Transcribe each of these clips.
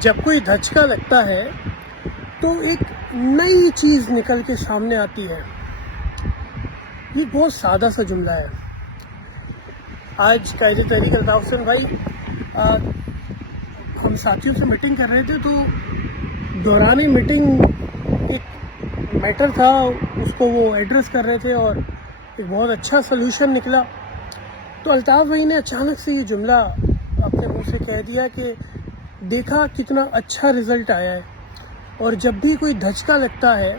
جب کوئی دھچکا لگتا ہے تو ایک نئی چیز نکل کے سامنے آتی ہے. یہ بہت سادہ سا جملہ ہے. آج قائد تحریک الطاف حسین بھائی ہم ساتھیوں سے میٹنگ کر رہے تھے، تو دوران میٹنگ ایک میٹر تھا، اس کو وہ ایڈریس کر رہے تھے اور ایک بہت اچھا سلوشن نکلا. تو الطاف بھائی نے اچانک سے یہ جملہ اپنے منہ سے کہہ دیا کہ دیکھا کتنا اچھا رزلٹ آیا ہے. اور جب بھی کوئی دھچکا لگتا ہے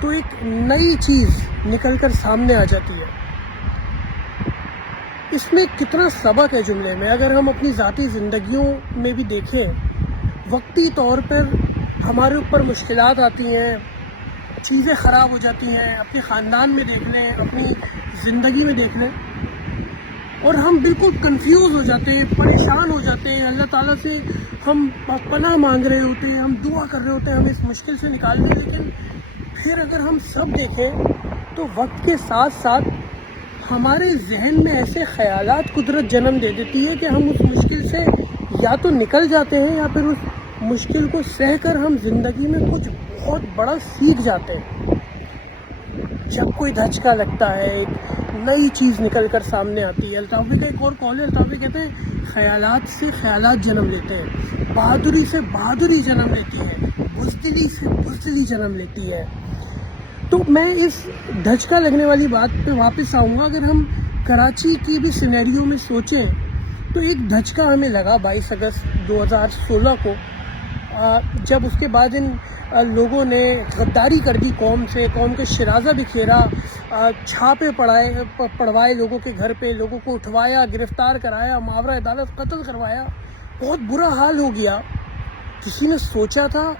تو ایک نئی چیز نکل کر سامنے آ جاتی ہے. اس میں کتنا سبق ہے جملے میں. اگر ہم اپنی ذاتی زندگیوں میں بھی دیکھیں، وقتی طور پر ہمارے اوپر مشکلات آتی ہیں، چیزیں خراب ہو جاتی ہیں. اپنے خاندان میں دیکھ لیں، اپنی زندگی میں دیکھ لیں، اور ہم بالکل کنفیوز ہو جاتے ہیں، پریشان ہو جاتے ہیں. اللہ تعالیٰ سے ہم پناہ مانگ رہے ہوتے ہیں، ہم دعا کر رہے ہوتے ہیں ہمیں اس مشکل سے نکالنے. لیکن پھر اگر ہم سب دیکھیں تو وقت کے ساتھ ساتھ ہمارے ذہن میں ایسے خیالات قدرت جنم دے دیتی ہے کہ ہم اس مشکل سے یا تو نکل جاتے ہیں یا پھر اس مشکل کو سہ کر ہم زندگی میں کچھ بہت بڑا سیکھ جاتے ہیں. جب کوئی دھچکا لگتا ہے، ایک نئی چیز نکل کر سامنے آتی ہے. الطاف کا ایک اور قول ہے، الطاف کہتے ہیں خیالات سے خیالات جنم لیتے ہیں، بہادری سے بہادری جنم لیتی ہے، بزدلی سے بزدلی جنم لیتی ہے. تو میں اس دھچکا لگنے والی بات پہ واپس آؤں گا. اگر ہم کراچی کی بھی سینیریو میں سوچیں تو ایک دھچکا ہمیں لگا 22 اگست 2016 کو، جب اس کے بعد ان لوگوں نے غداری کر دی قوم سے، قوم کے شرازہ بکھیرا، چھاپے پڑوائے لوگوں کے گھر پہ، لوگوں کو اٹھوایا، گرفتار کرایا، ماورا عدالت قتل کروایا. بہت برا حال ہو گیا. کسی نے سوچا تھا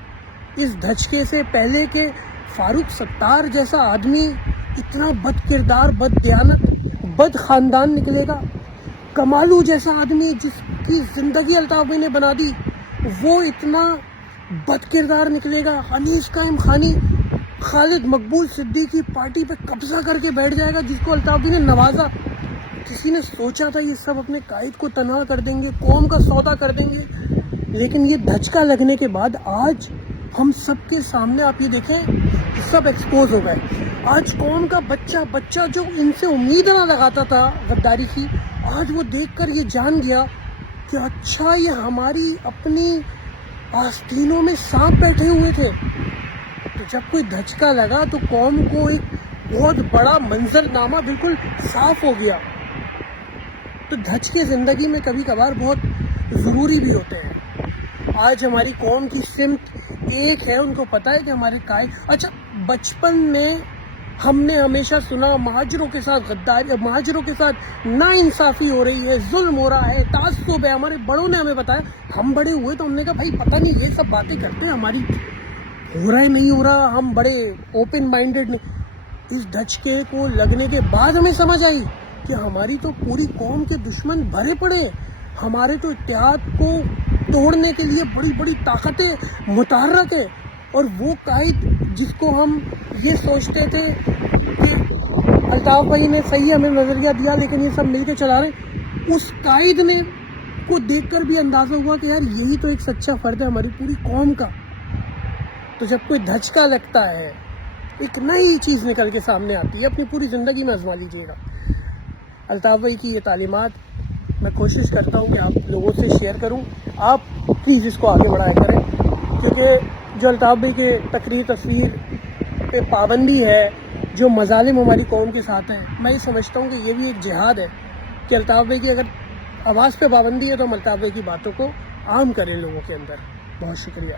اس دھچکے سے پہلے کہ فاروق ستار جیسا آدمی اتنا بد کردار، بد دیانت، بد خاندان نکلے گا؟ کمالو جیسا آدمی جس کی زندگی الطاف بھائی نے بنا دی، وہ اتنا بد کردار نکلے گا؟ انیس قائم خانی خالد مقبول صدیقی پارٹی پہ قبضہ کر کے بیٹھ جائے گا جس کو الطاف بھائی نے نوازا. کسی نے سوچا تھا یہ سب اپنے قائد کو تنہا کر دیں گے، قوم کا سودا کر دیں گے؟ لیکن یہ دھچکا لگنے کے بعد آج ہم سب کے سامنے آپ یہ دیکھیں سب ایکسپوز ہو گئے. آج قوم کا بچہ جو ان سے امید نہ لگاتا تھا غداری کی، آج وہ دیکھ کر یہ جان گیا کہ اچھا یہ ہماری اپنی آستینوں میں سانپ بیٹھے ہوئے تھے. تو جب کوئی دھچکا لگا تو قوم کو ایک بہت بڑا منظرنامہ بالکل صاف ہو گیا. تو دھچکے زندگی میں کبھی کبھار بہت ضروری بھی ہوتے ہیں. آج ہماری قوم کی سمت ایک ہے، ان کو پتہ ہے کہ ہمارے قائد، اچھا بچپن میں ہم نے ہمیشہ سنا مہاجروں کے ساتھ غداری، مہاجروں کے ساتھ ناانصافی ہو رہی ہے، ظلم ہو رہا ہے، تعصب ہے. ہمارے بڑوں نے ہمیں بتایا، ہم بڑے ہوئے تو ہم نے کہا بھائی پتہ نہیں یہ سب باتیں کرتے ہیں ہماری ہو رہا ہے نہیں ہو رہا، ہم بڑے اوپن مائنڈیڈ. اس دھچکے کو لگنے کے بعد ہمیں سمجھ آئی کہ ہماری تو پوری قوم کے دشمن بھرے پڑے ہیں. ہمارے تو اتحاد کو توڑنے کے لیے بڑی بڑی طاقتیں متحرک ہیں. اور وہ قائد جس کو ہم یہ سوچتے تھے کہ الطاف بھائی نے صحیح ہمیں نظریہ دیا لیکن یہ سب مل کے چلا رہے ہیں، اس قائد نے کو دیکھ کر بھی اندازہ ہوا کہ یار یہی تو ایک سچا فرد ہے ہماری پوری قوم کا. تو جب کوئی دھچکا لگتا ہے، ایک نئی چیز نکل کے سامنے آتی ہے، اپنی پوری زندگی میں آزما لیجیے گا. الطاف بھائی کی یہ تعلیمات میں کوشش کرتا ہوں کہ آپ لوگوں سے شیئر کروں. آپ پلیز اس کو آگے بڑھایا کریں، کیونکہ جو الطاف بھائی کے تقریر تصویر پہ پابندی ہے، جو مظالم ہماری قوم کے ساتھ ہیں، میں یہ سمجھتا ہوں کہ یہ بھی ایک جہاد ہے کہ الطاف بھائی کی اگر آواز پہ پابندی ہے تو ہم الطاف بھائی کی باتوں کو عام کریں لوگوں کے اندر. بہت شکریہ.